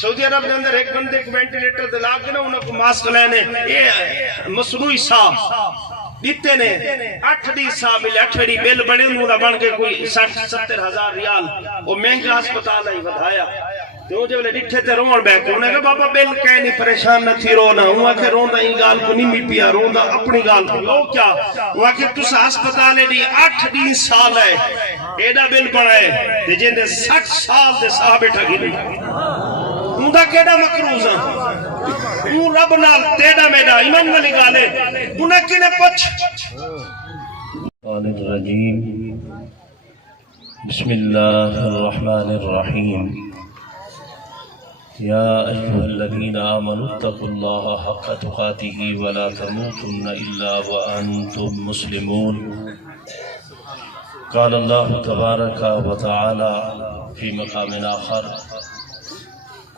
سعودی عرب دے اندر ایک بندے کو وینٹیلیٹر دے لا کے نا انہوں کو ماسک لینے یہ مصنوعی ساہ دیتے نے 8 دی ساہ ملے 8 دی بل بڑے انہوں دا بن کے کوئی 60-70 ہزار ریال وہ مہنگا ہسپتال ہے بدھایا تو جب لے ڈٹھے تے رون بیٹھ انہوں نے کہا بابا بل کہے نہیں پریشان نہ تھی رونا ہوں آکھے رون دا ہی گال کو نہیں می پیا رون دا اپنی گال کو لو کیا وہ آکھے تُس ہسپتال ہے دی 8 دی سال ہے ایڈا بل بڑھائے تے جن دے 60 سال دے ساہ بیٹھا گی نہیں ہوں دا کیڑا مکروز ہیں ہوں رب نال تیڑا میڈا ایمان والی گالے انہیں کینے پچھ الرجیم بسم اللہ الرحمن الرحیم یا ایہا الذین آمنوا اتقوا اللہ حق تقاتہ ولا تموتن الا وانتم مسلمون قال اللہ تبارک و تعالی فی مقام آخر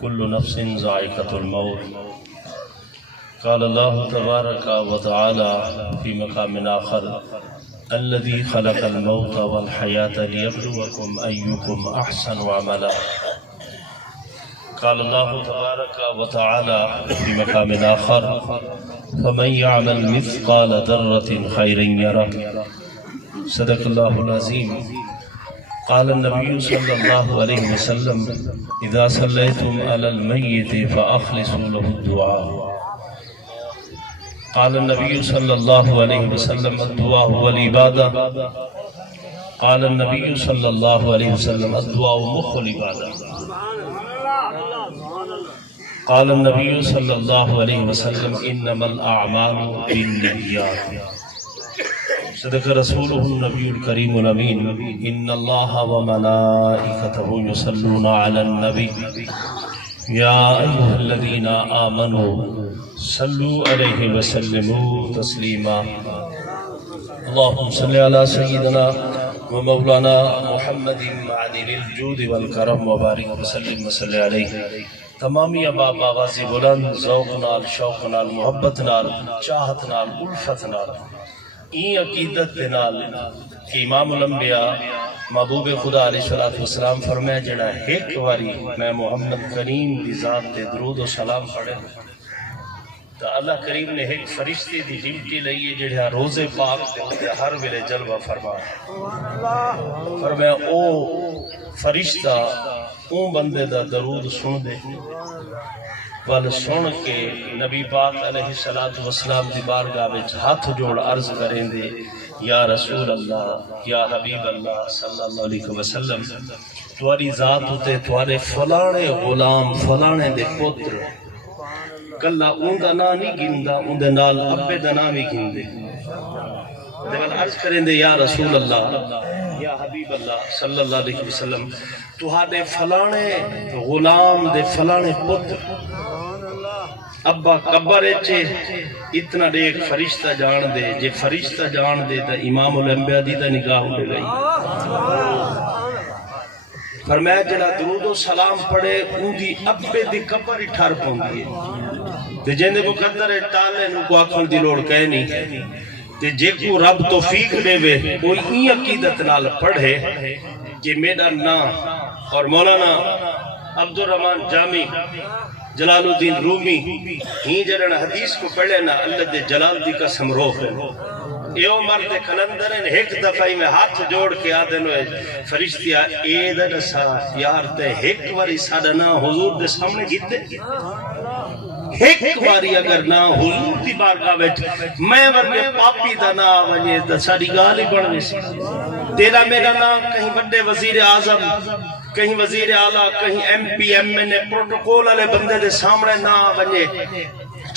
كل نفس ذائقة الموت قال الله تبارك وتعالى في مقام آخر الذي خلق الموت والحياة ليبلوكم أيكم أحسن عملا قال الله تبارك وتعالى في مقام آخر فمن يعمل مثقال ذرة خيرا يره صدق الله العظيم قال النبي صلى الله عليه وسلم إذا صليتم على الميت فأخلصوا له الدعاء قال النبي صلى الله عليه وسلم الدعاء هو العبادة قال النبي صلى الله عليه وسلم الدعاء مخ العبادة قال النبي صلى الله عليه وسلم إنما الأعمال بالنيات صدق رسوله النبي الكريم الأمين إن الله وملائكته يصلون على النبي يا أيها الذين آمنوا صلوا عليه وسلموا تسليما اللهم صل على سيدنا ومولانا محمد معدن الجود والكرم وبارك وسلم وصل عليه تمامی اباب آغازی بلند ذوق نال شوق نال محبت نال چاہت نال الفت نال این عقیدت نال کہ امام الانبیاء محبوب خدا علیہ السلام فرمایا جڑا ایک واری میں محمد کریم دی ذات تے درود و سلام پڑھے تو اللہ کریم نے ایک فرشتے دی ڈیوٹی لئی جڑا روز پاک دے ہر ویلے جلوہ فرمایا او فرشتہ اون بندے دا درود سن دے وال سن کے نبی پاک علیہ السلام دی بارگاہ وچ ہاتھ جوڑ عرض کریں دے یا رسول اللہ یا حبیب اللہ صلی اللہ علیہ وسلم تواری ذات ہوتے توارے فلانے غلام فلانے دے پتر کلا اون دا نا نہیں گندہ اون دے نال ابے دا نا بھی گندے دیوال عرض کریں دے یا رسول اللہ یا حبیب اللہ صلی اللہ علیہ وسلم تہاڈے فلانے غلام دے فلانے پتر ابا قبر چے اتنا دیکھ فرشتہ جان دے جے فرشتہ جان دے تا امام الانبیاء دی تا نگاہ لے گئی فرمایا جڑا درود و سلام پڑھے اون دی ابے دی قبر ہی ٹھر پوندی ہے تے جیندے کو قدر ٹالے نو کو آکھن دی لوڑ کہے نہیں تے جے کو رب توفیق دے وے کوئی این عقیدت نال پڑھے کہ میرا نا اور مولانا عبدالرحمن جامی جلال الدین رومی ہی جرن حدیث کو پڑھے نا اللہ دے جلال دی کا سمروح ہے ایو مرد کلندرن ایک دفعی میں ہاتھ جوڑ کے آدھنو فرشتیا ایدن سا یار تے ایک واری سادنا حضور دے سامنے گیتے ایک واری اگر نا حضور دی بارگاہ وچ میں ورگے پاپی دا نا ونجے دا ساری گالی بڑھنے سی تیرا میرا نا کہیں بڑے وزیر اعظم کہیں وزیر اعلیٰ کہیں M P M N A protocol والے بندے دے سامنے نہ ونجے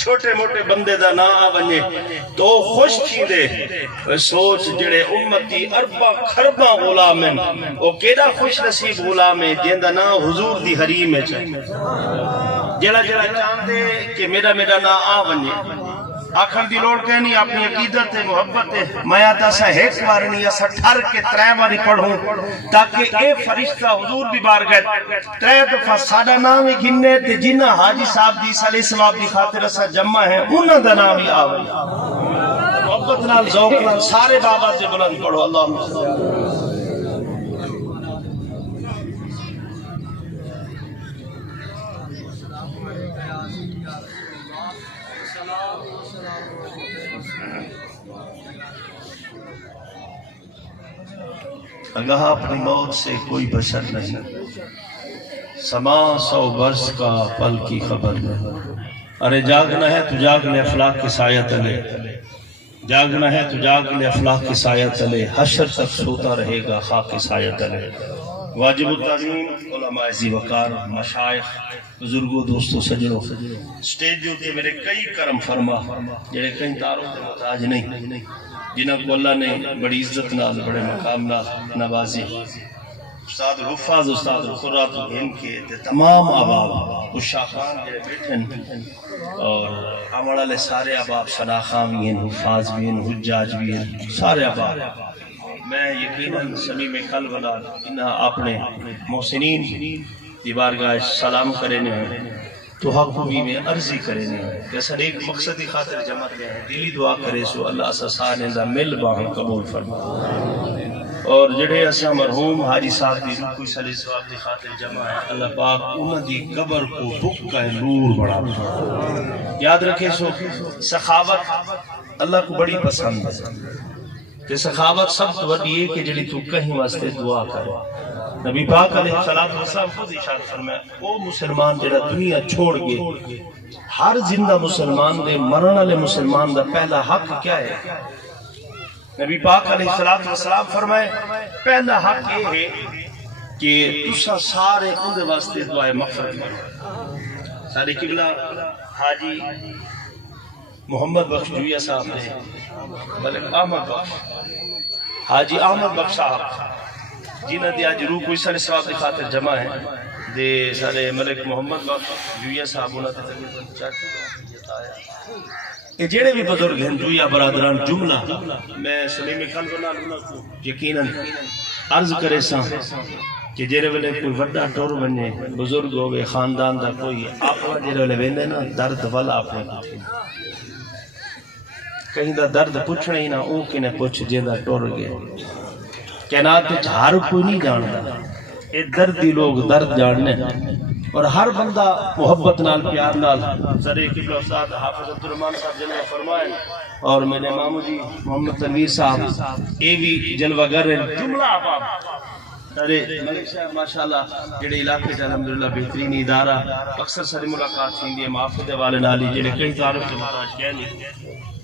چھوٹے موٹے بندے دا نہ ونجے تو خوش تھی دے سوچ جڑے امتی اربا خربا غلام ہیں او کیڑا خوش نصیب غلام ہے جن دا نا حضور دی حریم ہے جڑا جڑا چاہندے کہ میرا نا آ ونجے آخر دی لوڑ کہنی اپنی عقیدت ہے محبت ہے میں آتا سا ایک بارنی اسا ٹھر کے 3 باری پڑھوں تاکہ اے فرشتہ حضور بھی بار گئے 3 دفعہ سادہ نام ہی گھننے تے جنہ حاجی صاحب دی صلی ثواب دی خاطر اسا جمع ہے انہ دا نام ہی آوے محبت نال ذوق نال سارے بابا سے بلند پڑھو اللہ آگاہ اپنی موت سے کوئی بشر نہیں، سما 100 برس کا پل کی خبر نہیں۔ ارے جاگنا ہے تو جاگ لے افلاک کے سایہ تلے، جاگنا ہے تو جاگ لے افلاک کے سایہ تلے، حشر تک سوتا رہے گا خاک کے سایہ تلے۔ واجب التعظیم علماء ذی وقار، مشائخ، بزرگوں، دوستوں، سجنوں، سٹیج جو تے میرے کئی کرم فرما جڑے کئی تاروں تے محتاج نہیں، جنہاں کو اللہ نے بڑی عزت نال بڑے مقام نال نوازی۔ استاد الحفاظ، استاد القرات الہند کے تمام احباب اشاخان جڑے بیٹھن اور ہمارا لے سارے احباب شناخان بھی ہیں، حفاظ بھی ہیں، حجاج بھی ہیں، سارے احباب۔ میں یقیناً سمیم قلب نال انہاں اپنے محسنین دی بارگاہ سلام کرنے ہیں تو حق بھی میں عرضی کرنے ہیں کہ سر ایک مقصدی خاطر جمع کیا ہے، دلی دعا کرے سو اللہ سسانے دا مل باہم قبول فرما۔ اور جڑے اسا مرحوم حاجی صاحب دی روح کوئی صلی ثواب دی خاطر جمع ہے، اللہ پاک انہاں دی قبر کو بکا نور بڑھا۔ یاد رکھے سو سخاوت اللہ کو بڑی پسند ہے کہ سخاوت سب تو بڑی ہے کہ جڑی تو کہیں واسطے دعا کرے۔ نبی پاک علیہ السلام خود ارشاد فرمایا او مسلمان جڑا دنیا چھوڑ گئے، ہر زندہ مسلمان دے مرن والے مسلمان دا پہلا حق کیا ہے؟ نبی پاک علیہ السلام فرمائے پہلا حق یہ ہے کہ تسا سارے ان دے واسطے دعائے مغفرت کرو۔ سارے قبلہ حاجی محمد بخش جویہ صاحب نے، ملک احمد بخش، حاجی احمد بخش صاحب جنہ دی آج روح کوئی سارے ثواب دی خاطر جمع ہے دے سارے ملک محمد بخش جویہ صاحب انہوں نے تقریباً یہ جڑے بھی بزرگ ہیں جویہ برادران جملہ میں سلیم قلب نال انہوں کو یقیناً عرض کرے ساں کہ جڑے ویلے کوئی وڈا ٹور بنے بزرگ ہوئے خاندان دا کوئی اپنا جڑے ویلے ویندے نا درد والا اپنے کہیں دا درد پوچھنا ہی نہ او کنے پوچھ جیندہ ٹور گئے کائنات وچ ہر کوئی نہیں جاندا، اے دردی لوگ درد جاننے اور ہر بندہ محبت نال پیار نال سرے قبلہ استاد حافظ عبدالرحمن صاحب جلوہ فرمائے اور میرے مامو جی محمد تنویر صاحب اے بھی جلوہ گر جملہ احباب ارے ملک صاحب ماشاءاللہ جڑے علاقے سے الحمدللہ بہترین ادارہ اکثر ساری ملاقات تھی ہے معافدے والے نالی جڑے کئی تعارف کے محتاج کہنی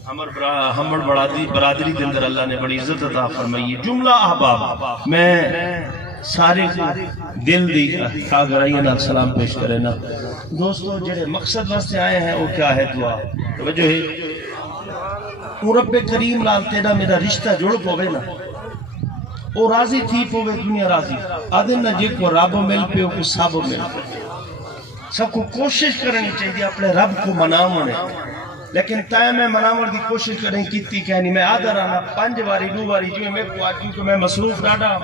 ہمر برادری کے اندر اللہ نے بڑی عزت عطا فرمائی۔ جملہ احباب میں سارے دل دی خاگرائیاں نال سلام پیش کرے نا دوستو جڑے مقصد واسطے آئے ہیں وہ کیا ہے؟ دعا۔ توجہ ہے رب کریم نال تیرا میرا رشتہ جڑ پوے نا او راضی تھی پوے دنیا راضی آدھے نا جے کو رب مل پہ کو سب مل پہ سب کو کوشش کرنی چاہیے اپنے رب کو مناونے لیکن تائم میں مناور دی کوشش کریں کیتی کہنی میں آدھا رہا 5 باری 2 باری جو میں کو آج کیونکہ میں مصروف ڈاڑا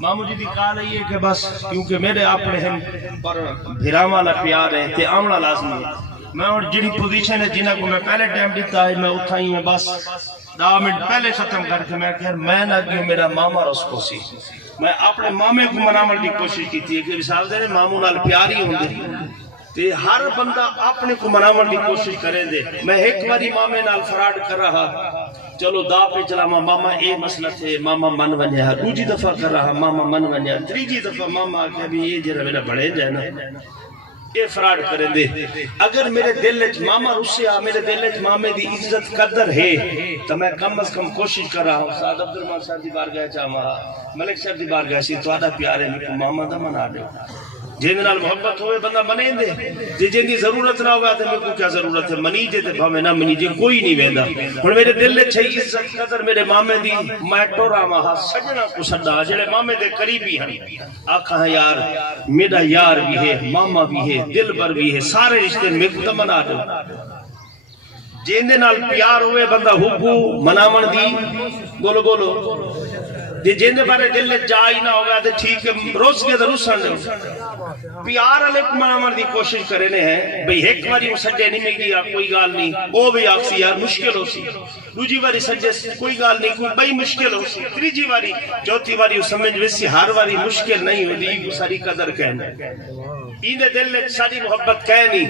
مامو جی دی کال ہے کہ بس کیونکہ میرے اپنے ہم پر بھیرام والا پیار ہے تے آمنا لازمی ہے میں اور جڑی پوزیشن ہے جنہ کو میں پہلے ٹائم دیتا ہے میں اٹھائی میں بس 10 منٹ پہلے ختم کر کے میں کہہ میں نہ گیا میرا ماما رس کو سی میں اپنے مامے کو مناور دی کوشش کی تھی کہ مثال دے مامو نال پیار ہی ہوں دے تے ہر بندہ اپنے کو مناون دی کوشش کریں دے میں ایک باری مامے نال فراڈ کر رہا چلو دا پہ چلا ماما اے مسئلہ تھے ماما من ونیا دوجی دفعہ کر رہا ماما من ونیا تیجی دفعہ ماما آکھیا بھی یہ جرا میرا بڑے جائے نا اے فراڈ کریں دے اگر میرے دل وچ ماما رسیا میرے دل وچ مامے دی عزت قدر ہے تو میں کم از کم کوشش کر رہا ہوں استاد عبدالرحمن صاحب دی بارگاہ چاہا ملک صاحب دی بارگاہ سی تہاڈا پیار ہے میں ماما دا منا دے جن نال محبت ہوئے بندہ منیں دے جن دی ضرورت نہ ہوگا تو میں کو کیا ضرورت ہے منی جے تے بھاویں نہ منی جے کوئی نہیں ویندا ہن میرے دل وچ ہے عزت قدر میرے مامے دی میں ٹورا ماں سجنا کو سدا جڑے مامے دے قریبی ہیں آکھاں یار میرا یار بھی ہے ماما بھی ہے دل بر بھی ہے سارے رشتے میں کو منا دو جن دے نال پیار ہوئے بندہ حبو مناون دی بولو بولو جن دے بارے دل نے جائی نہ ہوگا تو ٹھیک ہے روز کے در روسان دے پیار علیکم منامر دی کوشش کرنے ہیں بھئی ایک باری وہ سجے نہیں میں گیا کوئی گال نہیں او بھی آکسی یار مشکل ہو سی دوجی باری سجے کوئی گال نہیں کوئی بھئی مشکل ہو سی تیجی باری چوتھی باری وہ سمجھ ویسی ہر باری مشکل نہیں ہو دی وہ ساری قدر کہنا این دل نے ساری محبت کہنی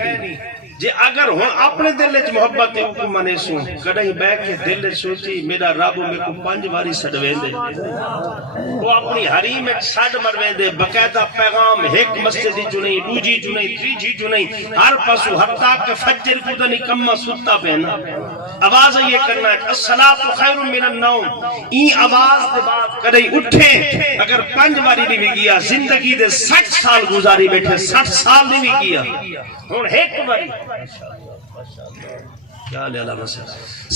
جے اگر ہن اپنے دل وچ محبت کو منے سوں کدی بیٹھ کے دل وچ سوچی میرا رب میرے کو 5 واری سڑویندے وہ اپنی حریم وچ سڑ مرویندے باقاعدہ پیغام ایک مسجد چ نہیں دوجی چ نہیں تیجی چ نہیں ہر پاسو حتا کہ فجر کو تو نکما ستا پینا آواز یہ کرنا ہے الصلاۃ خیر من النوم ای آواز دے بعد کدی اٹھے اگر 5 واری نہیں گیا زندگی دے 60 سال گزاری بیٹھے 60 سال نہیں گیا ہن ایک واری کیا لے اللہ بس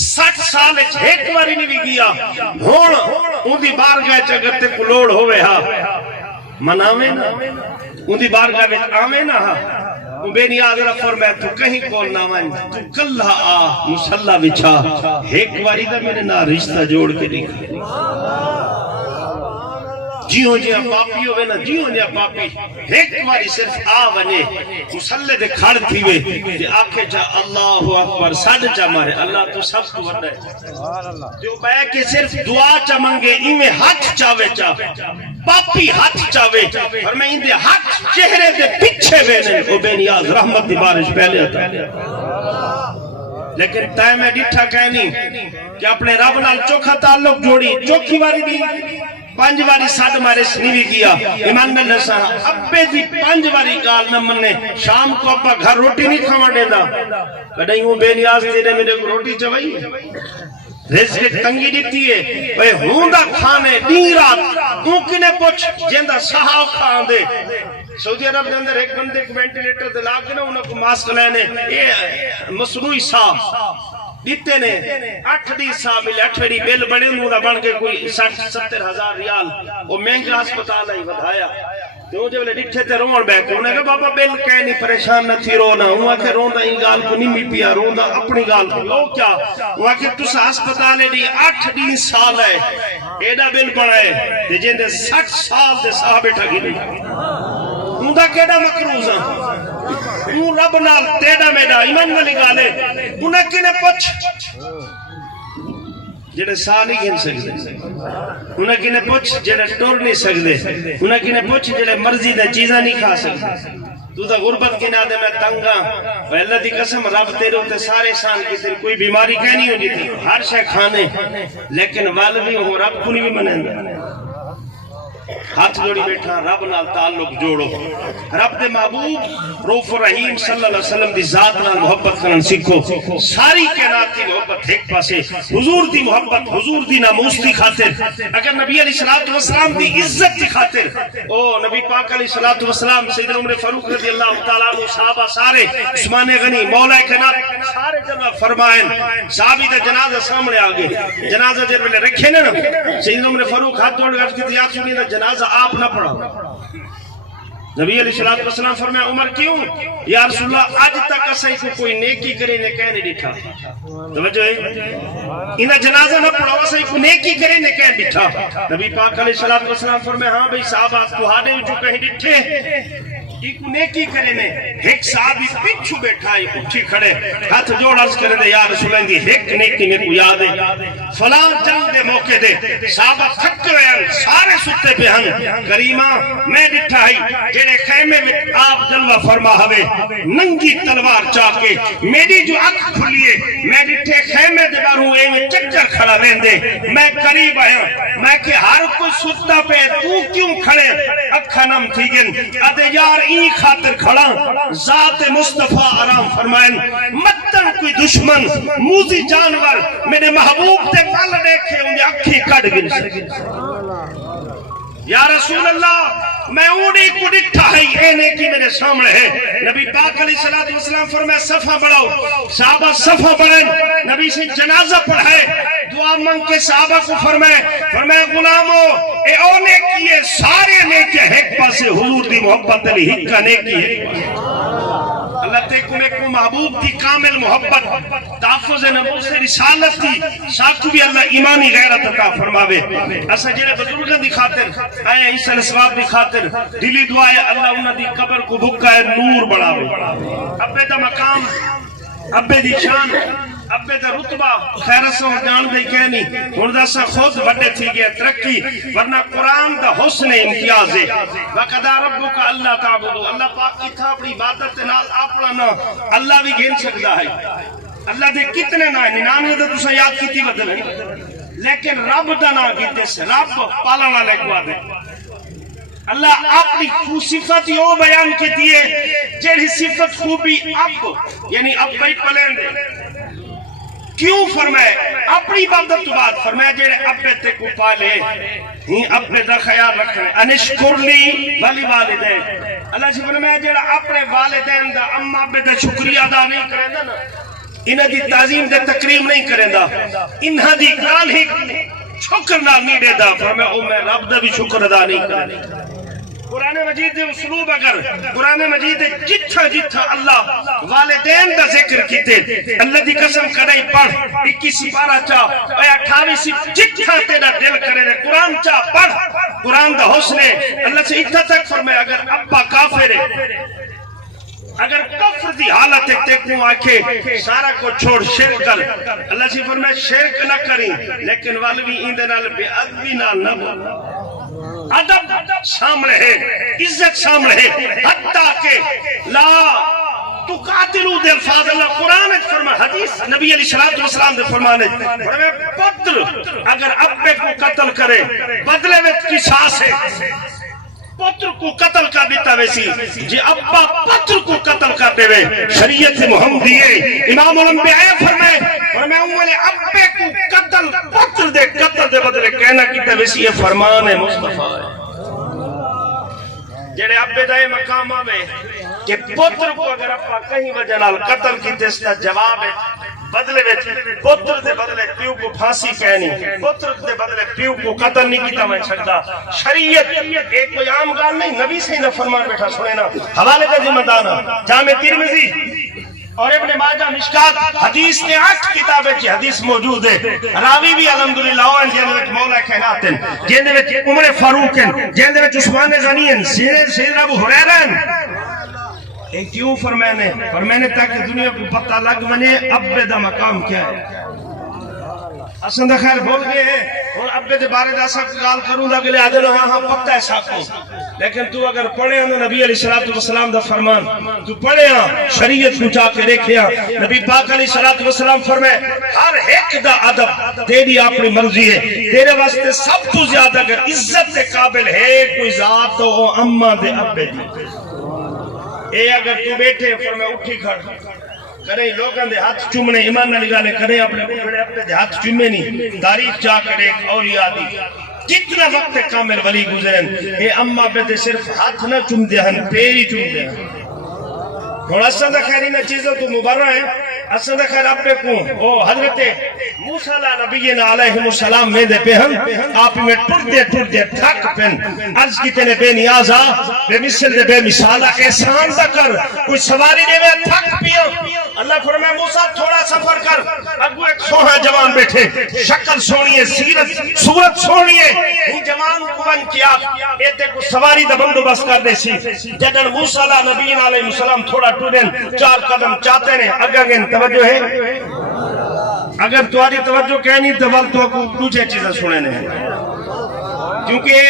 60 سال وچ ایک واری نہیں گیا ہن اون دی بارگاہ وچ اگر تے کو لوڑ ہوے ہا مناوے نا اون دی بارگاہ وچ آوے نا وہ بے نیاز نہ فرمایا تو کہیں کول نہ ون تو کلہ آ مصلا بچھا ایک واری دا میرے نال رشتہ جوڑ کے دیکھ جیوں جی پاپی ہوئے نا جیوں جی پاپی ایک باری صرف آ بنے مسلے دے کھڑ تھی وے کہ آکھے جا اللہ اکبر ساڑھ چا مارے اللہ تو سب کو ورنہ ہے جو بے کہ صرف دعا چا منگے ایمیں ہاتھ چاوے چا پاپی ہاتھ چاوے اور میں اندے ہاتھ چہرے دے پچھے وینے او بے نیاز رحمت دی بارش پہلے آتا لیکن تائیں میں ڈٹھا کہنی کہ اپنے رب نال چوکھا تعلق جوڑی چوکھی واری دی 5 واری ساڑھ مارے سنیوی کیا ایمان نال نسانا ابے دی 5 واری گال نہ مننے شام کو ابا گھر روٹی نہیں کھاما دینا کڑھیں ہوں بے نیاز تیرے میرے کو روٹی چوائی رزق تنگی دیتی ہے بھئی ہوں دا کھانے دین رات تو کنے پوچھ جیندہ سہاو کھان دے سعودی عرب دے اندر ایک بندے کو وینٹیلیٹر دے لاغ کے نا انہوں کو ماسک لینے مصنوعی ساہ دیتے نے 8 دی ساہ ملے 8 ویڈی بیل بڑے انہوں دا بن کے کوئی 60-70 ہزار ریال وہ مہنگا ہسپتال ہے بدھایا تو جب لے ڈٹھے تے رون بیٹھ انہوں نے کہا بابا بیل کہیں نہیں پریشان نہ تھی رونا انہوں کہ رون دا ہی گال کو نہیں می پیا رون دا اپنی گال کو لو کیا انہوں کہ تُسا ہسپتال ہے دی 8 دی سال ہے ایڈا بیل بڑھائے دے جن دے 60 سال دے ساہ بیٹھا گی نہیں انہوں دا کیڑا مکروز ہیں انہوں رب نال تیڑا میڈا ایمان نہ لگا لے انہیں کنے پوچھ جڑے ساہ نہیں گھن سکتے انہیں کنے پوچھ جڑے ٹور نہیں سکتے انہیں کنے پوچھ جڑے مرضی دے چیزاں نہیں کھا سکتے تو دا غربت کے نادے میں تنگا و اللہ دی قسم رب تیرے ہوتے سارے سان کی تیرے کوئی بیماری کہنی ہو جی تھی ہر شے کھانے لیکن والدی ہو رب کو نہیں بھی منیں ہاتھ جوڑی بیٹھا رب نال تعلق جوڑو رب دے محبوب روف رحیم صلی اللہ علیہ وسلم دی ذات نال محبت کرن سیکھو ساری کائنات دی محبت ایک پاسے حضور دی محبت حضور دی ناموس دی خاطر اگر نبی علیہ السلام دی عزت دی خاطر او نبی پاک علیہ السلام سیدنا عمر فاروق رضی اللہ تعالیٰ عنہ صحابہ سارے عثمان غنی مولا کائنات سارے جمع فرمائیں صحابی دا جنازہ سامنے آگے جنازہ جر میں رکھے نا سیدنا عمر فاروق ہاتھ دوڑ گھر کی تیار سنی دا جنازہ آپ نہ پڑھا نبی علیہ السلام فرمایا عمر کیوں یا رسول اللہ آج تک اسائی کو کوئی نیکی کرے نے کہنے ڈٹھا توجہ ہے انہا جنازہ نہ پڑھا اسائی کو نیکی کرے نے کہنے ڈٹھا نبی پاک علیہ السلام فرمایا ہاں بھئی صحابہ کو ہاڑے جو کہیں ڈٹھے ایک نیکی کرے نے ایک صحابی پچھو بیٹھا ہے اٹھی کھڑے ہاتھ جوڑ عرض کرے دے یا رسول اللہ ایک نیکی میں کو یاد ہے فلان جنگ دے موقع دے صحابہ تھک ہوئے ہیں سارے ستے پہ ہن کریمہ میں ڈٹھا ہی جڑے خیمے میں آپ جلوہ فرما ہوئے ننگی تلوار چاکے میری جو اکھ کھلیے میں ڈٹھے خیمے دے باروں اے میں چکر کھڑا رہن دے میں قریب آیا میں کہ ہر کوئی ستا پہ تو کیوں کھڑے اکھا نم تھی گن ادھے یار ای خاطر کھڑا ذات مصطفیٰ آرام فرمائن متن کوئی دشمن موزی جانور میرے محبوب تے پل دیکھے انہیں اکھی کٹ گن سکے یا رسول اللہ میں اونی کو ڈٹھا ہے اینے کی میرے سامنے ہے نبی پاک علیہ السلام فرمائے صفحہ بڑھاؤ صحابہ صفحہ بڑھیں نبی سے جنازہ پڑھائے دعا منگ کے صحابہ کو فرمائے غلامو اے اونے کیے سارے نیکے ایک پاسے حضور دی محبت علی ہکا نیکی ہے اللہ تیکم ایک محبوب دی کامل محبت تحفظ نبوت سے رسالت دی ساکو بھی اللہ ایمانی غیرت عطا فرماوے اسا جنہیں بزرگاں دی خاطر آئے عیسیٰ علیہ السلام دی خاطر دلی دعائے اللہ انہاں دی قبر کو بھکا ہے نور بڑھاوے ابے دا مقام ابے دی شان ابے دا رتبہ خیر سے جان دے کہ نہیں ہن دا سا خود وڈے تھی گئے ترقی ورنہ قرآن دا حسن امتیاز ہے وقضا ربک اللہ تعبدوا اللہ پاک کی تھا اپنی عبادت نال اپنا نا اللہ بھی گن سکتا ہے اللہ دے کتنے نا 99 دا تساں یاد کیتی بدل لیکن رب دا نا کیتے سے رب پالن والے کو دے اللہ اپنی صفت یہ بیان کی دیئے جیڑی صفت خوبی اب یعنی اب بھائی پلین دے کیوں فرمائے اپنی عبادت تو بعد فرمائے جیڑے ابے تے کو پالے ہی اپنے دا خیال رکھنے انشکر لی والی والدین اللہ سے فرمائے جیڑا اپنے والدین دا اما ابے دا شکریہ ادا نہیں کرے دا نا انہاں دی تعظیم دے تکریم نہیں کرے دا انہاں دی گال ہی شکر نہ نہیں دے دا فرمائے او میں رب دا بھی شکر ادا نہیں کرے قرآن مجید دے اسلوب اگر قرآن مجید دے جتھا جتھا اللہ والدین دا ذکر کیتے اللہ دی قسم کڑائی پڑھ 21 سپارہ چاہ اے 28 سپارہ جتھا تیرا دل کرے دے قرآن چاہ پڑھ قرآن دا حسن ہے اللہ سے اتنا تک فرمائے اگر ابا کافر ہے اگر کفر دی حالت ہے تیکوں آکھے سارا کو چھوڑ شرک کر اللہ سے فرمائے شرک نہ کریں لیکن والوی اندنال بے ادبی نال نہ بولا ادب شامل ہے عزت شامل ہے حتیٰ کہ لا تقاتلو دے الفاظ اللہ قرآن فرما حدیث نبی علیہ السلام دے فرمانے فرمائے پتر اگر ابے کو قتل کرے بدلے میں قصاص ہے پتر کو قتل کر دیتا ویسی جی ابا پتر کو قتل کر دے وے شریعت محمدی امام الانبیاء فرمائے فرمائے ابے کو قتل پتر دے قتل دے بدلے کہنا کیتا ویسی یہ فرمان ہے مصطفیٰ جڑے ابے دائے مقام آوے کہ پتر کو اگر ابا کہیں وجہ نال قتل کیتے اس کا جواب ہے بدلے پتر دے بدلے پیو کو پھانسی کہنی پتر دے بدلے پیو کو قتل نہیں کیتا میں چھکتا شریعت ایک کوئی عام گال نہیں نبی سے ہی فرمان بیٹھا سنے نا حوالے کا ذمہ دار جامع ترمذی اور ابن ماجہ مشکات حدیث نے 8 کتابیں کی حدیث موجود ہے راوی بھی الحمدللہ اور جن وچ مولا کائنات ہیں جن وچ عمر فاروق ہیں جن وچ عثمان غنی ہیں سیدنا ابو ہریرہ ہیں ایک کیوں فرمانے تاکہ دنیا کو پتہ لگ بنے ابے دا مقام کیا ہے اسن دا خیر بول گئے ہیں اور ابے دے بارے دا سب گال کروں دا کہ لے آدھے لو ہاں پکا ہے ساکو لیکن تو اگر پڑھے ہاں نبی علیہ السلام دا فرمان تو پڑھے ہاں شریعت کو چاہ کے دیکھے ہاں نبی پاک علیہ السلام فرمائے ہر ایک دا ادب تیری اپنی مرضی ہے تیرے واسطے سب تو زیادہ اگر عزت دے قابل ہے کوئی ذات تو وہ اماں دے ابے دی اے اگر تو بیٹھے فرمائے اٹھی کھڑ کریں لوگاں دے ہاتھ چومنے ایمان نہ لگانے کریں اپنے بڑے اپنے دے ہاتھ چومے نہیں تاریخ چاہ کر ایک اور یادی کتنا وقت کامل ولی گزرن اے اماں پہ دے صرف ہاتھ نہ چوم دے ہن پیری چوم دے ہن اور اسد خیری نہ چیزوں تو مبرہ ہیں اسد خیر ابے کو او حضرت موسیٰ نبینا علیہ السلام میں دے پہ ہم آپ میں ٹوٹ دے تھک پن عرض کی تینے بے نیازا بے مثل دے بے مثالہ احسان دا کر کوئی سواری دے بے تھک پیا اللہ فرمائے موسیٰ تھوڑا سفر کر اگو ایک سوہا جوان بیٹھے شکل سونی ہے صورت سونی ہے ہی جوان کو بن کیا ایتے کو سواری دا بندوبست کر دے سی جدن موسیٰ نبینا علیہ السلام تھوڑا ٹوٹن 4 قدم چاہتے ہیں اگر توجہ ہے اگر تمہاری توجہ کہنی تو بل تو دوسرے چیزیں سننے ہیں کیونکہ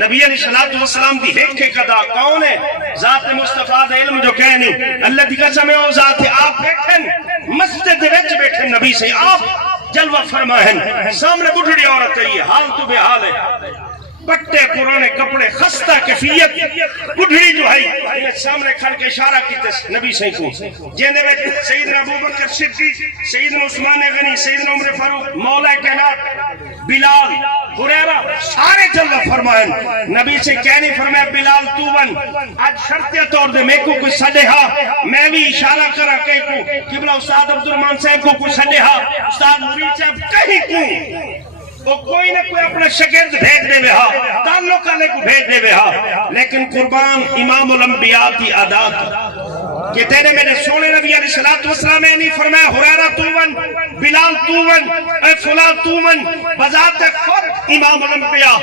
نبی علیہ السلام دی حق قدا کون ہے ذات مصطفیٰ دا علم جو کہنی اللہ دی قسم ہے وہ ذات ہے آپ بیٹھن مسجد وچ بیٹھن نبی سے آپ جلوہ فرمائیں سامنے بڑھڑی عورت ہے یہ حال تو بے حال ہے بٹے پرانے کپڑے خستہ کیفیت بڑھڑی جو ہے سامنے کھڑ کے اشارہ کیتے نبی صحیح کو جیندے میں سیدنا ابوبکر صدیق سیدنا عثمان غنی سیدنا عمر فاروق مولا کائنات بلال ہریرہ سارے جلوہ فرمائیں نبی سے کہنی فرمایا بلال تو بن آج شرطیہ طور دے میں کو کوئی سڈے ہاں میں بھی اشارہ کرا کہ کو قبلہ استاد عبدالرحمن صاحب کو کوئی سڈے ہاں استاد مرید صاحب کہیں کو وہ کوئی نہ کوئی اپنا شگرد بھیج دے وہاں تعلق علیہ کو بھیج دے وہاں لیکن قربان امام الانبیاء کی عادات کہ تیرے میرے سونے نبی علیہ السلام نے نہیں فرمایا ہریرہ تو بن بلال تو بن اے فلان تو بن بذات خود امام الانبیاء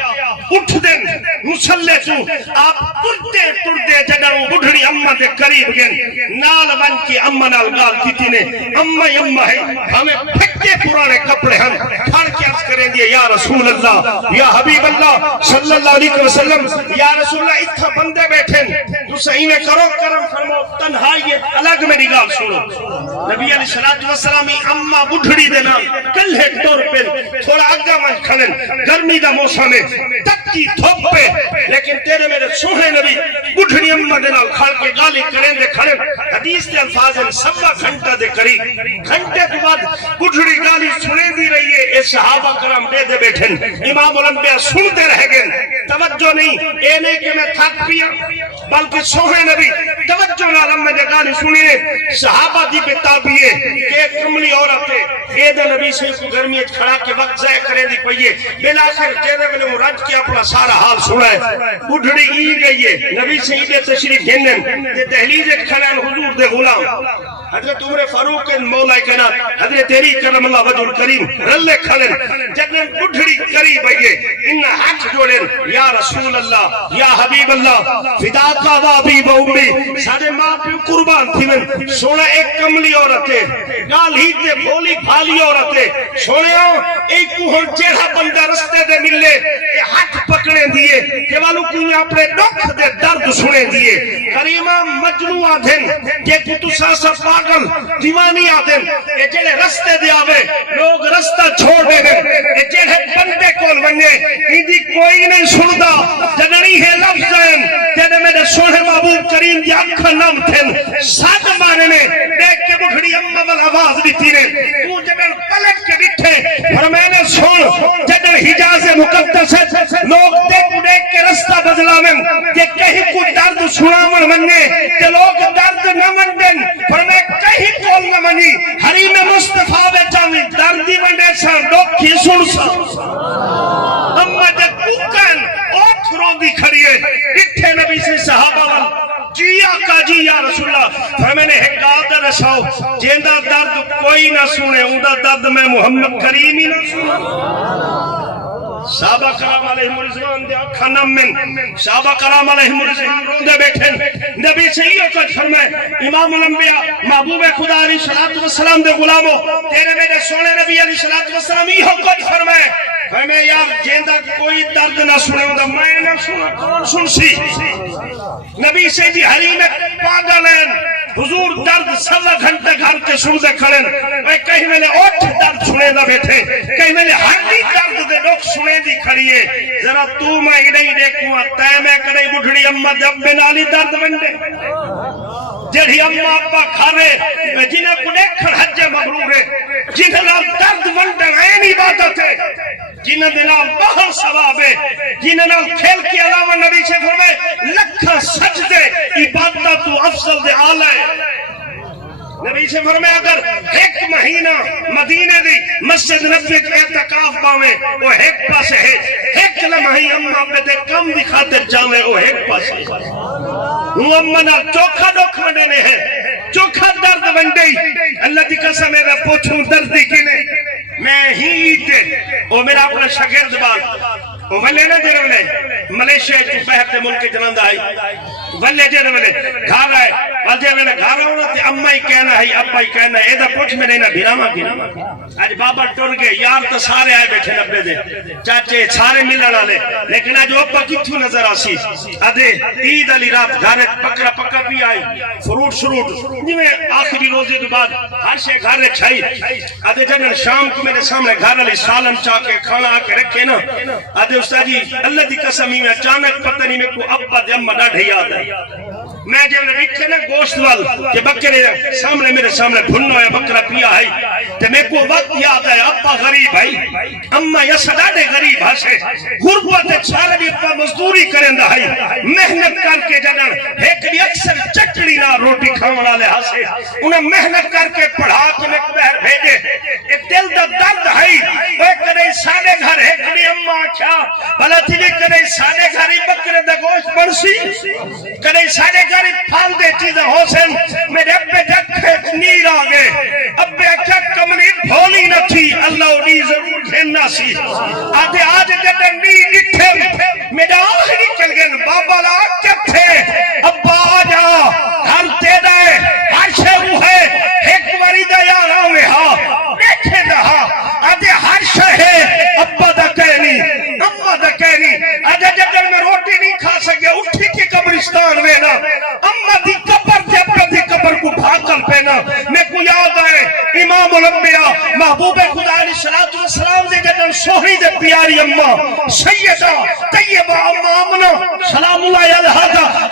اٹھ دن مسلے تو آپ ٹرتے ٹرتے جڑوں بڈھڑی اما دے قریب گئے نال ون کی اما نال گال کیتی نے اما ہے ہمیں پھٹے پرانے کپڑے ہم پھڑ کے عرض کریں دیے یا رسول اللہ یا حبیب اللہ صلی اللہ علیہ وسلم یا رسول اللہ اتھا بندے بیٹھے تو صحیح میں کرو کرم فرمو تنہائی الگ میری گال سنو نبی علیہ السلام اما بڈھڑی دے نام کلھے ٹور پہ تھوڑا اگا من کھلن گرمی دا موسم ہے تکی تھوپ پہ لیکن تیرے میرے سوہنے نبی بڈھڑی اما دے نال کھڑ کے گالی کریں دے کھڑن حدیث کے الفاظ ہیں سوا گھنٹہ دے قریب گھنٹے کے بعد بڈھڑی گالی سنے دی رہی ہے اے صحابہ کرام دے دے بیٹھن امام الانبیاء سنتے رہ گئے توجہ نہیں اے نہیں کہ میں تھک پیا بلکہ سوہنے نبی توجہ نال اما دے گالی سنیے صحابہ دی بتابیے کہ کملی عورت ہے اے دے نبی سے کو گرمی کھڑا کے وقت ضائع کرے دی پئیے بلاخر جیدے میں وہ رج کے اپنا سارا حال سنا ہے بڈھڑی ای گئی ہے نبی سے ایدے تشریف گھنن یہ دہلیز کھڑا حضور دے غلام حضرت عمر فاروق مولا کہنا حضرت تیری کرم اللہ وجہ الکریم رلے کھڑن جنن بڈھڑی قریب آئیے ان ہاتھ جوڑن یا رسول اللہ یا حبیب اللہ فدا کا وابی بہمی سارے ماں پیو قربان تھی من سونا ایک کملی عورت ہے گال ہی تے بولی بھالی عورت ہے سونے ہو ایک کوہن چیڑا بندہ رستے دے ملے یہ ہاتھ پکڑے دیئے کہ والوں کو اپنے دکھ دے درد سنے دیئے کریمہ مجنو آدھن کہ کتو ساسا پاگل دیوانی آدھن یہ جڑے رستے دے آوے لوگ رستہ چھوڑ دے دیں یہ جڑے بندے کول بننے اندھی کوئی نہیں سندا جنری ہے لفظ ہیں جنہیں میرے سوہے محبوب کریم دی اکھا نام تھن ساتھ مانے نے دیکھ کے بکھڑی اممہ والا آواز بھی تھی نے تو جنہیں پلٹ کے بٹھے فرمائنے سن جنہیں حجاز مقدس ہے لوگ دیکھ کے رستہ بدلاویں کہ کہیں کو درد سناون مننے کہ لوگ درد نہ مندن فرمائے کہیں کول نہ منی حریم مصطفیٰ بے جاوی دردی منڈے سان ڈوکھی سن سا اممہ جب ککن اوٹھ رو دی کھڑی ہے اتھے نبی سے صحابہ وال جی آقا جی یا رسول اللہ فرمائنے ایک گال در رساؤ جیندہ درد کوئی نہ سنے اندہ درد میں محمد کریم ہی نہ سنے صحابہ کرام علیہ مرضوان دے اکھا نم من صحابہ کرام علیہ مرضوان روندے بیٹھیں نبی سے ہی اوقات فرمائے امام الانبیاء محبوب خدا علیہ السلام دے غلاموں تیرے میرے سونے نبی علیہ السلام ہی اوقات فرمائے فرمائے یار جیندہ کوئی درد نہ سنے ہوندہ میں نہ سنا سن سی نبی سے جی حریم پاگل ہیں حضور درد سوا گھنٹے گھر کے سن دے کھڑن میں کہیں میں نے اوٹھ درد سنے نہ بیٹھے کہیں میں نے ہردی درد دے لوگ سنے دی کھڑیے ذرا تو میں نہیں دیکھوں تے میں کڑے بڈھڑی اممہ جب بنالی درد بندے جڑی اممہ ابا کھارے جنہیں کو دیکھن حج مبرور ہے جنہیں نال درد بندن این عبادت ہے جنہیں دلال بہر ثواب ہے جنہیں نال کھیل کی علاوہ نبی سے فرمائے لکھا سجدے عبادت تو افضل دے آلہ ہے نبی سے فرمائے اگر ایک مہینہ مدینہ دی مسجد نبی کے اعتقاف باویں وہ ایک پاس ہے ایک لمحی اممہ پہ دے کم دی خاطر جاویں وہ ایک پاس ہے وہ اممہ نہ چوکھا ڈوکھ منڈنے ہیں چوکھا درد بندی اللہ دی قسم ہے میں پوچھوں دردی کنے میں ہی دے وہ میرا اپنا شاگرد بات وہ ولے نہ دے رہے ملیشیا جو بہت ملک جنند آئی ولے دے رہے گھار آئے والجے میں نے گھار ہونا تھی اممہ ہی کہنا ہے ابا ہی کہنا ہے ایدہ پوچھ میں نہیں نہ بھیراما کی آج بابا ٹور گئے یار تو سارے آئے بیٹھے نبے دے چاچے سارے ملنا لے لیکن آج ابا کتھو نظر آسی آدھے عید علی رات گھارے پکڑا پکا بھی آئی فروٹ شروٹ جی میں آخری روزے کے بعد ہر شے گھارے چھائی آدھے جب شام کو میرے سامنے گھر علی سالن چاہ کے کھانا آکے رکھے نا آدھے استاد جی اللہ دی قسمی میں اچانک پتہ نہیں میں کو ابا دے اممہ ڈاڑھ ہی آدھا میں جب نے رکھے نا گوشت وال کہ بکرے سامنے میرے سامنے بھنو ہے بکرہ پیا ہے تو میں کو وقت یاد ہے ابا غریب ہے اممہ یا سڈاڑے غریب ہسے غربت سارے بھی ابا مزدوری کریں دا ہے محنت کر کے جنن ایک بھی اکثر چٹڑی نہ روٹی کھاونا لے ہسے انہیں محنت کر کے پڑھا کے میں بہر بھیجے ایک دل دا درد ہے وہ کدے ساڑے گھر ہے کدے اممہ اچھا بھلا تھی بھی کدے ساڑے گھر ہی بکرے دا گوشت بڑسی کدے ساڑے گھر پھال دے چیزیں ہو سن میرے ابے جکھے نیر آگے ابے اچھا کملی بھولی نہ تھی اللہ انہی ضرور گھننا سی آدھے آج جب نیر اٹھے دینا میں کو یاد آئے امام الانبیاء محبوب خدا علیہ الصلوۃ والسلام دے جدن سوہری دے پیاری اماں سیدہ طیبہ اما آمنہ سلام اللہ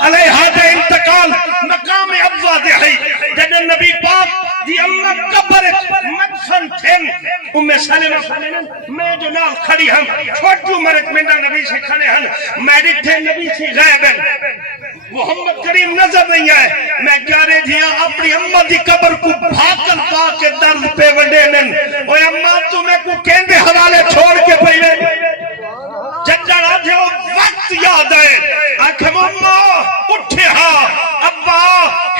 علیہا دے انتقال مقام ابوا دے ہے جدن نبی پاک دی اماں قبر مدفن تھن ام سلمہ میں جو نال کھڑی ہم چھوٹی عمر میں نبی سے کھڑے ہیں میں ڈٹھے نبی سے غائب ہیں محمد کریم نظر نہیں آئے میں کہہ رہے تھے اپنی اماں دی قبر کو بھاکل پا کے درد پہ وڈے نن اوے اماں تمہیں کو کہندے حوالے چھوڑ کے پہلے جدن آدھے وقت یاد آئے آنکھیں اماں اٹھے ہاں ابا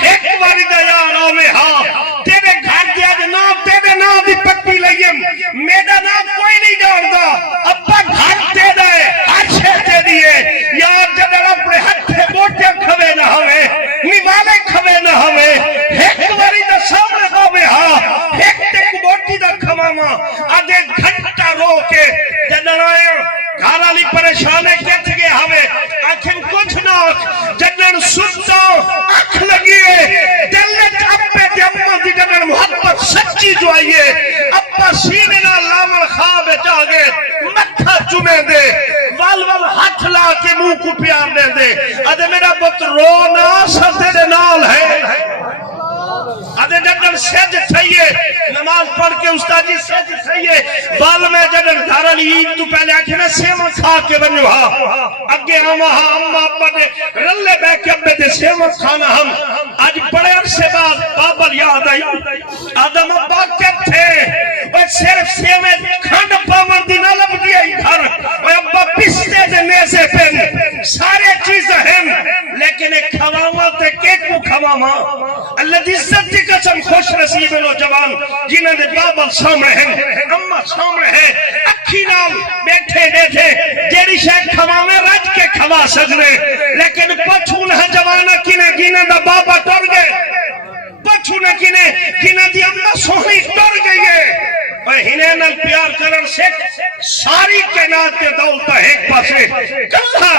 ایک باری دا یار آوے ہاں تیرے گھر دیا جو نام تیرے نام دی پکی لئیم میرا نام کوئی نہیں جاڑ دا ابا گھر دے دائے اچھے دے دیئے یار جدن اپنے ہتھے موٹے کھوے نہ ہوئے نیوالے کھوے نہ ہوئے ایک باری دا سامنے آوے ہاں ایک ٹک موٹی دا کھواما آدھے گھنٹا رو کے جدن آئے گھر والی پریشانے کہتے گئے ہوئے آنکھیں کچھ نہ جنن ستا آنکھ لگیے دلت اپنے دے اماں دی جنن محبت سچی جو آئیے اپا سینے نہ لامل خواب جاگے مکھا چمے دے وال ہاتھ لا کے منہ کو پیار دے دے ادھے میرا پتر رونا ستے دے نال ہے ادھے جنن سج تھئیے نماز پڑھ کے استاد جی سج تھئیے بال میں جنن دھارل عید تو پہلے آکھے نا سیون کھا کے بنو ہاں اگے آما ہاں اما ابا نے رلے بے کے ابے دے سیون کھانا ہم آج بڑے عرصے بعد بابل یاد آئی آدم ابا کب تھے وہ صرف سیون کھنڈ پاون دی نہ لب دیا ہی گھر وہ ابا پستے دے نیزے پہن سارے چیز ہیں لیکن ایک کھواما تے کیک کو کھواما اللہ دی عزت دی قسم خوش نصیب نوجوان جنہاں دے بابل سامنے ہیں اماں سامنے ہیں اکھی نام بیٹھے دے تھے جیڑی شاید کھواوے رج کے کھوا سکنے لیکن پچھو نہ جوانا کنے جنہاں دا بابا ٹر گئے پچھو نہ کنے جنہاں دی اماں سونی ٹر گئی ہے اور ہنیں نال پیار کرن سے ساری کائنات کے دولت ایک پاسے کلھا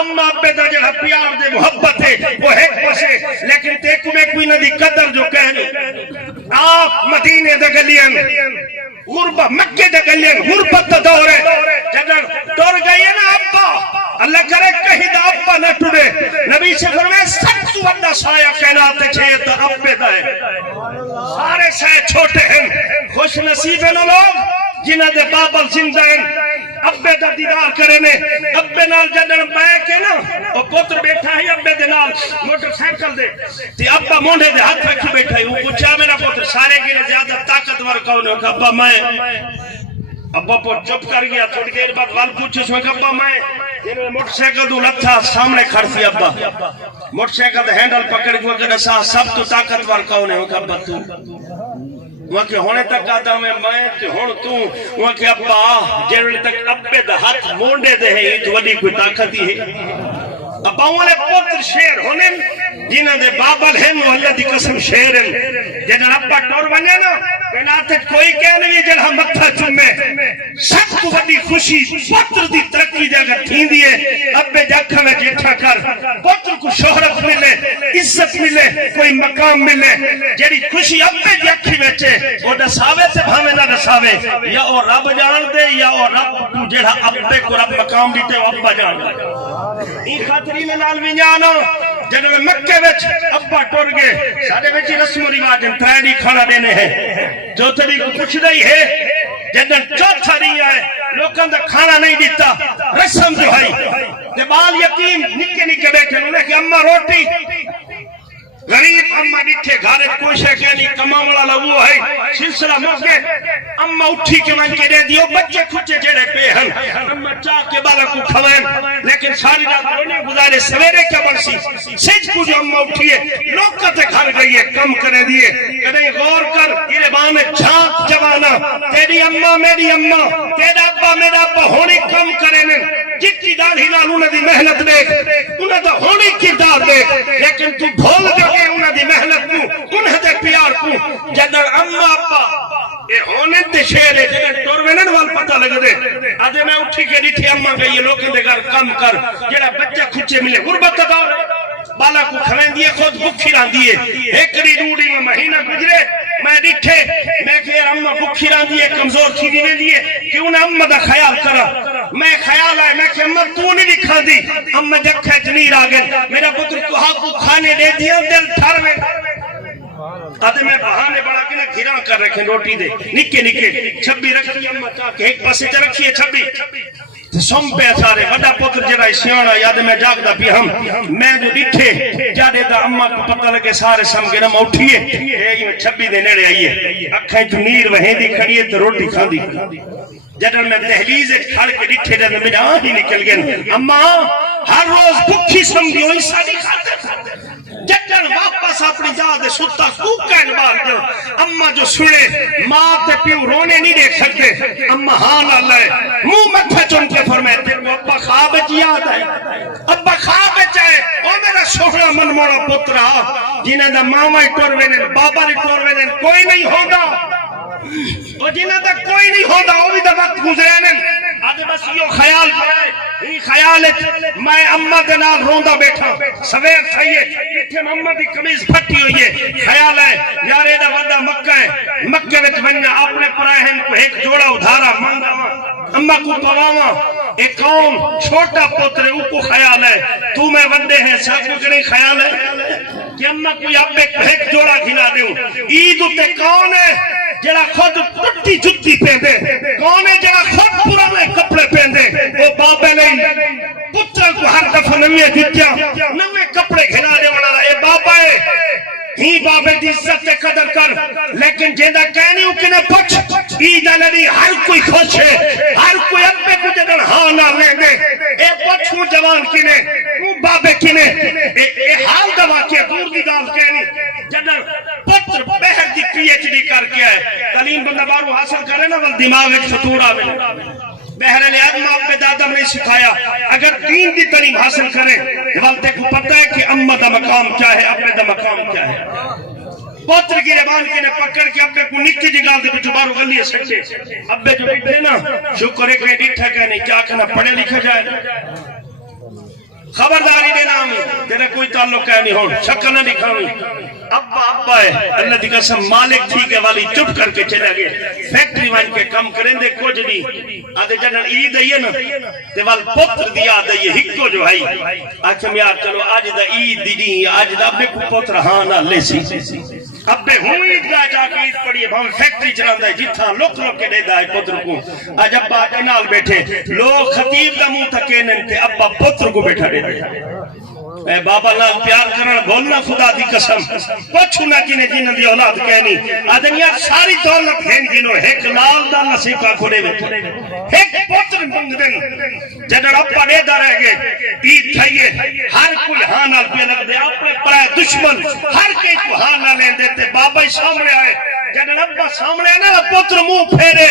اماں ابے دا جڑا پیار دے محبت ہے وہ ایک پاسے لیکن تیکو میں کوئی نہ دی قدر جو کہنی آپ مدینے دے گلیاں غربہ مکے دے گلیاں غربت دا دور ہے جدن ٹر گئی ہے نا ابا اللہ کرے کہیں دا ابا نہ ٹرے نبی سے فرمائے سب تو بڑا سایہ کائنات چھے تا ابے دا ہے سارے سایہ چھوٹے ہیں خوش نصیب ہیں لوگ جنہ دے بابل زندہ ہیں ابے دا دیدار کرے نے ابے نال جدن بائے کے نا وہ پتر بیٹھا ہے ابے دے نال موٹر سائیکل دے تی ابا مونڈے دے ہاتھ رکھی بیٹھا ہے وہ پوچھا میرا پتر سارے کے زیادہ طاقتور کون ہے ابا میں ابا پر چپ کر گیا تھوڑی دیر بعد وال پوچھے اس میں ابا میں جنہوں موٹر سائیکل دو لتھا سامنے کھڑتی ابا موٹر سائیکل دے ہینڈل پکڑ کے کہ دسا سب تو طاقتور کون ہے ابا تو وہاں کے ہونے تک آدھا میں تے ہون تو وہاں کے ابا جنہوں تک ابے دا ہاتھ مونڈے دے ہیں تو وڈی کوئی طاقت ہی ہے ابا والے پتر شیر ہونے جنہاں دے بابل ہیں وہ اللہ دی قسم شیر ہیں جنہاں ابا ٹور بنے نا کائنات کوئی کہہ نہیں جڑا متھا چومے سب کو بڑی خوشی پتر دی ترقی دے اگر تھین دیے ابے جاکھا میں جیٹھا کر پتر کو شہرت ملے عزت ملے کوئی مقام ملے جڑی خوشی ابے دی اکھی وچے او دساوے تے بھاوے نہ دساوے یا او رب جان دے یا او رب کو جڑا ابے کو رب مقام دیتے او ابا جان دے این خاطری میں نال ونجانا جنہوں مکے وچ ابا ٹر گئے سارے وچ رسم و رواج ترے کھانا دینے ہیں جو تری کو پوچھ رہی ہے جنہوں چوتھا نہیں آئے لوگوں دا کھانا نہیں دیتا رسم جو ہے بال یتیم نکے نکے بیٹھے انہوں نے کہ اماں روٹی غریب اماں ڈٹھے گھارے کوئی شے کہ نہیں کمام والا وہ ہے سلسلہ موقع اماں اٹھی کے من کے دے دیو بچے کھچے جڑے پہ ہیں اماں چاہ کے بالا کو کھوائیں لیکن ساری رات رونے گزارے سویرے کیا بنسی سج کو جو اماں اٹھی ہے لوگ کتے گھر گئی ہے کم کرے دیے کدیں غور کر یہ بانے جھانک جوانا تیری اماں میری اماں تیرا ابا میرا ابا ہونی کم کرے نے جتنی داڑھی نال انہاں دی محنت دیکھ انہاں دا ہونی کردار دیکھ لیکن تو بھول جو کہ انہاں دی محنت کو انہاں دے پیار کو جدر اماں ابا اے ہونے تے شیر ہے جدر ٹور وینن وال پتہ لگ دے آدھے میں اٹھی کے ڈٹھی اماں گئی لوگوں دے گھر کم کر جڑا بچہ کھچے ملے غربت دا دور بالا کو کھویندی ہے خود بکھی راندی ہے ایکڑی ڈوڑی میں مہینہ گزرے میں ڈٹھے میں کہ اما بکھی راندی ہے کمزور تھی دی ویندی ہے کیوں نہ اما دا خیال کرا میں خیال آئے میں کہ اما تو نہیں دکھا دی اما جکھے جنیر آگئے میرا پتر کو ہاں کو کھانے دے دیا دل ٹھار میں آدھے میں بہانے بڑا کے نہ گھیران کر رکھیں روٹی دے نکے نکے چھبی رکھی اما چاہ کے ایک پاسے چا رکھی ہے چھبی سم پہ سارے وڈا پتر جڑا سیانا یاد میں جاگ دا پی ہم میں جو ڈٹھے جاڑے دا اما کو پتہ لگے سارے سمگے نہ اٹھیے اے چھبی دے نیڑے آئیے اکھیں جو نیر وہیں دی کھڑیے تو روٹی کھا دی جدن میں دہلیز کھڑ کے ڈٹھے جدن میرا آہ ہی نکل گئے اما ہر روز بکھی سمگی ہوئی ساری خاطر جدن واپس اپنی جا دے ستا کوکین بار جو اما جو سنے ماں تے پیو رونے نہیں دیکھ سکتے اما حال اللہ ہے منہ متھا چن کے فرمائے تیرے ابا خواب یاد ہے ابا خواب ہے او میرا سوہنا من موڑا پترا جنہیں دا ماما ٹور وینن بابا ٹور وینن کوئی نہیں ہوگا اور جنہیں دا کوئی نہیں ہوگا وہ بھی دا وقت گزرینن آدھے بس یہ خیال کرائے یہ خیال ہے میں اممہ دے نال روندہ بیٹھا سویر سائیے اتھے اممہ دی کمیز پھٹی ہوئی ہے خیال ہے یارے دا وڈا مکہ ہے مکہ وچ ونجا اپنے پرائہن کو ایک جوڑا ادھارا مانگا اممہ کو پواما ایک قوم چھوٹا پوترے او کو خیال ہے تو میں وڈے ہیں سب کو نہیں خیال ہے کہ اممہ کوئی اب ایک جوڑا گھنا دوں عید تے کون ہے جڑا خود ٹٹی جتی پہندے کون ہے جڑا خود پرانے کپڑے پہندے وہ بابے نہیں پتر کو ہر دفعہ نوے جتیا نوے کپڑے گھنا دے والا اے بابا ہے ہی بابے دی عزت تے قدر کر لیکن جیندہ کہنی ہوں کہ نے پچھ عید لڑی ہر کوئی خوش ہے ہر کوئی اپنے کو جدن ہاں نہ لیں دے اے پچھ ہوں جوان کنے ہوں بابے کنے اے حال دوا کیا دور دی دال کہنی جدن پتر بہر دی پی ایچ ڈی کر کے آئے تعلیم بندہ بارو حاصل کرے نا ول دماغ ایک فطور آوے بہر لیاد ماں پہ دادم نہیں سکھایا اگر دین دی تعلیم حاصل کرے والتے کو پتہ ہے کہ امہ دا مقام کیا ہے اپنے دا مقام کیا ہے پوتر کی ربان کے نے پکڑ کے اپنے کو نکی جگال دے کچھ بارو غلی ہے سکتے ابے جو بیٹھے نا شکر ایک نے ڈیٹھا کہ نہیں کیا کہنا پڑھے لکھا جائے خبرداری دینا ہمیں تیرے کوئی تعلق ہے نہیں ہون شکل نہ دکھاویں ابا ہے اللہ دی قسم مالک تھی کہ والی چپ کر کے چلے گئے فیکٹری وائن کے کم کریں دے کچھ نہیں آدھے جنن عید ہے نا تے وال پتر دیا دے یہ ہکو جو ہے آچھا یار چلو آج دا عید دی نہیں آج دا ابے کو پتر ہاں نہ لے سی ابے ہوں عید گاہ جا کے عید پڑی ہے بھاں فیکٹری چلان دا ہے جتھا لوک لوک کے دے دا ہے پتر کو آج ابا آج نال بیٹھے لوگ خطیب دا منہ تکے ننتے ابا پتر کو بیٹھا دے دے اے بابا نال پیار کرنا بولنا خدا دی قسم پچھونا کنے جنہ دی اولاد کہنی آدھنیا ساری دولت ہیں جنہوں ایک لال دا نصیقہ کھڑے ہوئے ایک پتر بنگ دن جنہوں اپا دے دا رہ گئے عید تھائیے ہر کوئی ہاں نال پہ لگ دے اپنے پرائے دشمن ہر کوئی کو ہاں نال لیں دیتے بابا ہی سامنے آئے جنہوں ابا سامنے آئے نا پتر منہ پھیرے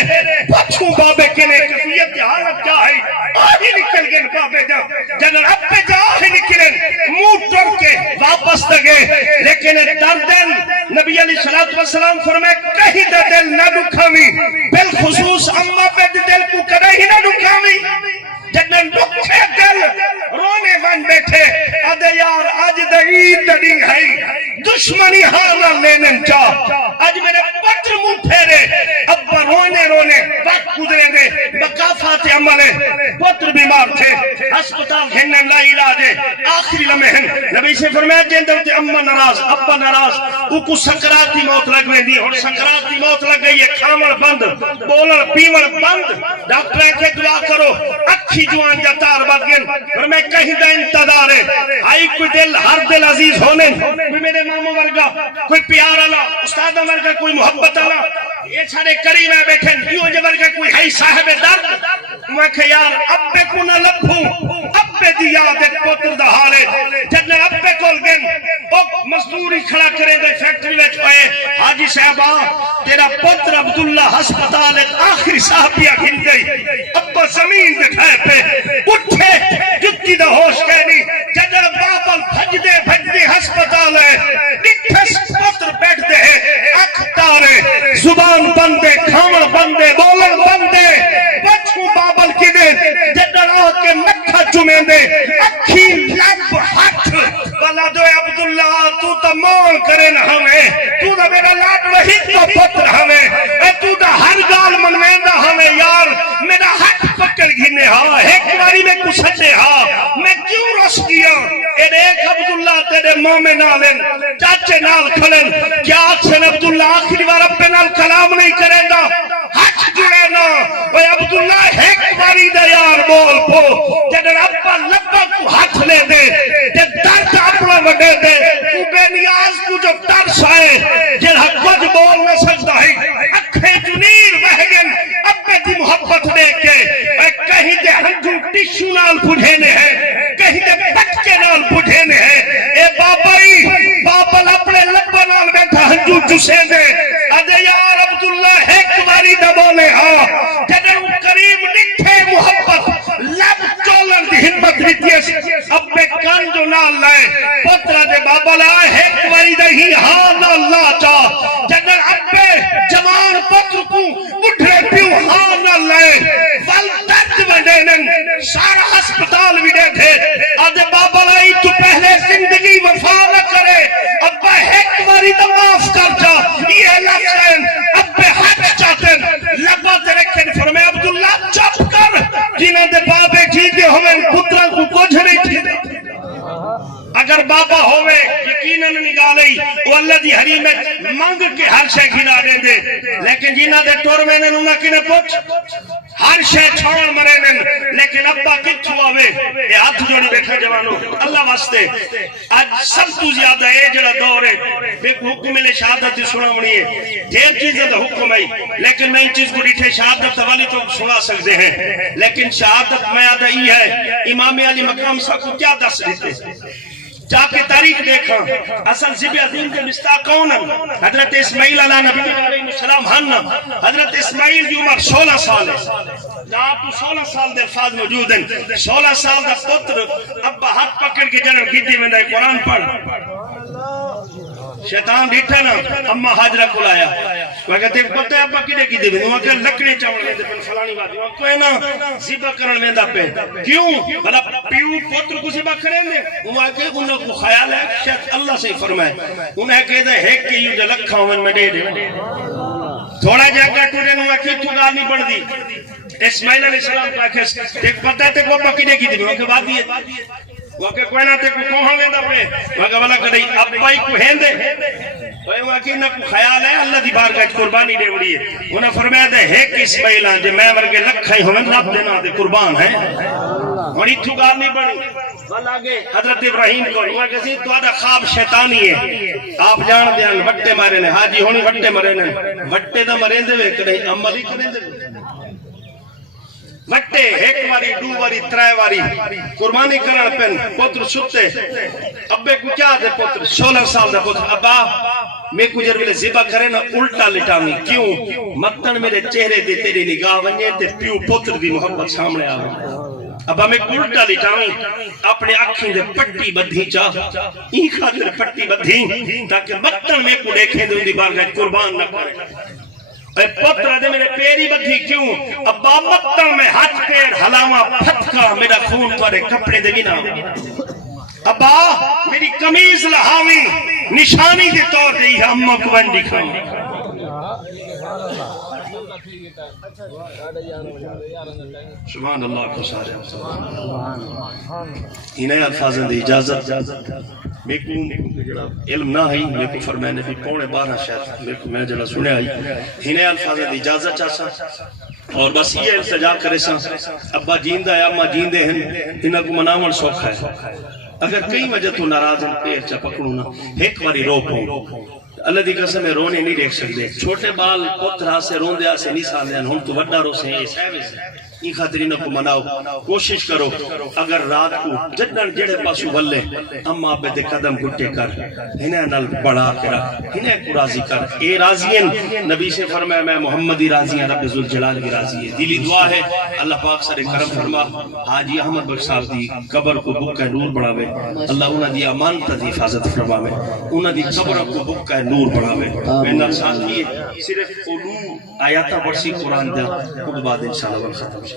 پچھو بابے کنے کفیت حالت کیا ہے آہی نکل گئے بابے جا جنہوں ابے جا آہی نکلیں منہ ٹر کے واپس لگے لیکن دردن نبی علیہ السلام فرمائے کہیں دے دل نہ دکھاوی بالخصوص اممہ پہ دل کو کرے ہی نہ دکھاوی جنن دکھے دل رونے من بیٹھے ادھے یار آج دعید دڑی ہے دشمنی حالا لینن چاہ آج میرے پتر منہ پھیرے ابا رونے رونے وقت گزرے دے بکافات عملے پتر بیمار تھے ہسپتال گھنن لا علاج آخری لمحن نبی سے فرمایا جیندے ہوتے اممہ ناراض ابا ناراض او کو سکراتی موت لگ میں دی اور سکراتی موت لگ گئی ہے کھامڑ بند بولن پیمڑ بند ڈاکٹر کے دعا کرو اکھی جوان جاتار بات گئن اور میں کہیں دا انتدار ہے آئی کوئی دل ہر دل عزیز ہونے کوئی میرے ماموں ورگا کوئی پیار اللہ استاد ورگا کوئی محبت اللہ یہ سارے کریم ہے بیٹھن یہ جو ورگا کوئی ہے صاحب درد میں کہ یار ابے کو نہ لپھوں ابے دی یاد ایک پتر دا حالے جنہیں ابے کول گئن مزدوری کھڑا کریں دے فیکٹری ویچ پائے حاجی صاحبہ تیرا پتر عبداللہ ہسپتال ایک آخری صاحبیہ گھن گئی ابا زمین دکھائے پہ اٹھے جتی دا ہوش کہنی جنہیں بابل بھج دے ہسپتال ہے نکھس پتر بیٹھ دے اکھ تارے زبان بندے کھانا بندے بولن بندے بچھو بابل کنے جنہیں آہ کے مکھا چمیں دے اکھی لب ہاتھ والا دو مان کرے نہ ہمیں تو دا میرا لاڈ رہی تو پتر ہمیں اے تو دا ہر گال منویندہ ہمیں یار میرا ہاتھ پکڑ گھنے ہاں ایک باری میں کسٹے ہاں میں کیوں رس گیا اے ایک عبداللہ تیرے مومن نالن چاچے نال کھلن کیا آکسن عبداللہ آخری بار اپنے نال کلام نہیں کرے گا ہاتھ جڑے نا اے عبداللہ ایک باری دا یار بول پو جدر اپا لبا کو ہاتھ لے دے تے درد اپنا وڈے دے تو بے نیاز کو جو ترس آئے جنہا کچھ بول نہ سکتا ہے اکھیں جنیر بہگن اپنے دی محبت دے کے کہیں دے ہنجو ٹیشو نال بجھینے ہیں کہیں دے بچے نال بجھینے ہیں اے بابل اپنے لبا نال بیٹھا ہنجو چسے دے ادھے یار عبداللہ ایک باری دبولے ہاں جنہوں کریم نکھے محبت لب چولن دی ہمت دیتی اپنے کان جو نال لائے پترہ دے بابا لائے ایک باری دے ہی ہاں نال لا چاہ جنر اپنے جوان پتر کو اٹھے پیو ہاں نال لائے والدت وڈینن سارا ہسپتال وڈے تھے آدھے بابا لائی تو پہلے زندگی وفا نہ کرے ابا ایک باری دا معاف کر جا یہ لفظین ابے حق چاہتے لبا تے رکھیں فرمائے عبداللہ چپ کر جنہاں دے بابے جیدے ہمیں پترہ کو کچھ نہیں تھی اگر بابا ہوئے یقیناً نگالئی وہ اللہ دی حریمت مانگ کے ہر شے گھنا دیں دے لیکن جنہ دے ٹور میں نے انہوں کنے پوچھ ہر شے چھوڑ مرے نے لیکن ابا کتھو آوے یہ ہاتھ جوڑی بیٹھا جوانوں اللہ واسطے آج سب تو زیادہ ہے جڑا دور ہے ایک حکم لے شہادت سنا منی ہے دیر چیزیں دا حکم ہے لیکن میں ان چیز کو ڈیٹھے شہادت والی تو سنا سکتے ہیں لیکن شہادت میں آدھا ہی ہے امام علی مقام صاحب کو کیا دس دیتے جا کے تاریخ دیکھا اصل ذبح عظیم کے مستاق کون ہیں حضرت اسماعیل علیہ نبی علیہ السلام ہن حضرت اسماعیل کی عمر 16 سال ہے جہاں تو 16 سال دے الفاظ موجود ہیں 16 سال دا پتر ابا ہاتھ پکڑ کے جنم گیتی میں دے قرآن پڑھ شیطان ڈیٹھا نا اما حاجرہ کو لایا وہ کہتے ہیں پتہ ہے ابا کدے کی دے بھی وہاں کہ لکڑے چاول میں دے پن فلانی بات وہاں کوئی نا ذبح کرن میں دا پہ کیوں بھلا پیو پتر کو ذبح کریں دے وہاں کہ انہوں کو خیال ہے شاید اللہ سے فرمائے انہیں کہتے ہیں ایک کہ یہ جو لکھا ہوں میں دے دے تھوڑا جاگہ ٹوڑے نوہاں کی تو گال نہیں بڑھ دی اسماعیل علیہ السلام کا کہ دیکھ پتہ ہے تے کو ابا کدے کی دے وہاں کہ بات دیئے وہ کہ کوئی نہ تے کو کوہاں میں دا پہ وہ کہ بلا کدے ابائی کو ہیندے وہ کہ انہوں کو خیال ہے اللہ دی بارگاہ قربانی دے وڑی ہے انہوں فرمایا دے ایک اسماعیل آن جے میں ورگے لکھائی ہوں رب دینا دے قربان ہے اور اتھو گال نہیں بڑی حضرت ابراہیم کو وہ کہتے تو آدھا خواب شیطانی ہے آپ جان دیان وٹے مارے نے حاجی ہونی وٹے مرے نے وٹے دا مرے دے وے کدے عملی کرے دے وٹے ایک واری دو واری ترائے واری قربانی کرن پن پتر ستے ابے کو کیا دے پتر 16 سال دا پتر ابا میں کو جر ویلے ذبح کرے نا الٹا لٹاوی کیوں مقتن میرے چہرے دے تیری نگاہ ونجے تے پیو پتر دی محبت سامنے آوے ابا میں الٹا لٹاوی اپنے آنکھیں دے پٹی بدھی چاہ این خاطر پٹی بدھی تاکہ مقتن میں کو دیکھیں دے ان دی بارگاہ قربان نہ کرے اے پتر دے میرے پیری بدھی کیوں ابا مقتن میں ہاتھ پیر حلاوہ پھتکا میرا خون پڑے کپڑے دے بنا ابا میری کمیز لہاوی نشانی دے طور دے ہی اممہ کو بندی کھاؤں سبحان اللہ کو سارے انہیں الفاظ دی اجازت میں کو علم نہ ہی میں کو فرمائے نبی پونے 12 شاید میں کو میں جڑا سنے آئی انہیں الفاظ دی اجازت چاہسا اور بس یہ التجا کرے سا ابا جیندہ ہے اما جیندے ہیں انہاں کو مناون سوکھا ہے اگر کئی وجہ تو ناراض ہیں پیر چا پکڑوں نا ایک واری رو پاؤں اللہ دی قسم رونے نہیں دیکھ سکتے چھوٹے بال پترہ سے روندیا سے نہیں ساندیا ہم تو وڈا رو سے یہ سیوز ہے این خاطرینوں کو مناؤ کوشش کرو اگر رات کو جنن جڑے پاسو ولے اما آپ دے قدم گھٹے کر انہیں نل بڑھا کے رکھ انہیں کو راضی کر اے راضین نبی سے فرمایا میں محمدی راضی ہیں رب ذوالجلال کی راضی ہے دلی دعا ہے اللہ پاک سر کرم فرما حاجی احمد بخش صاحب دی قبر کو بکہ نور بڑھاوے اللہ انہاں دی امانت دی حفاظت فرماوے انہاں دی قبر کو بکہ نور بڑھاوے میں نال ساتھ کی صرف علوم آیاتہ ورسی قرآن دا خود بعد انشاءاللہ ختم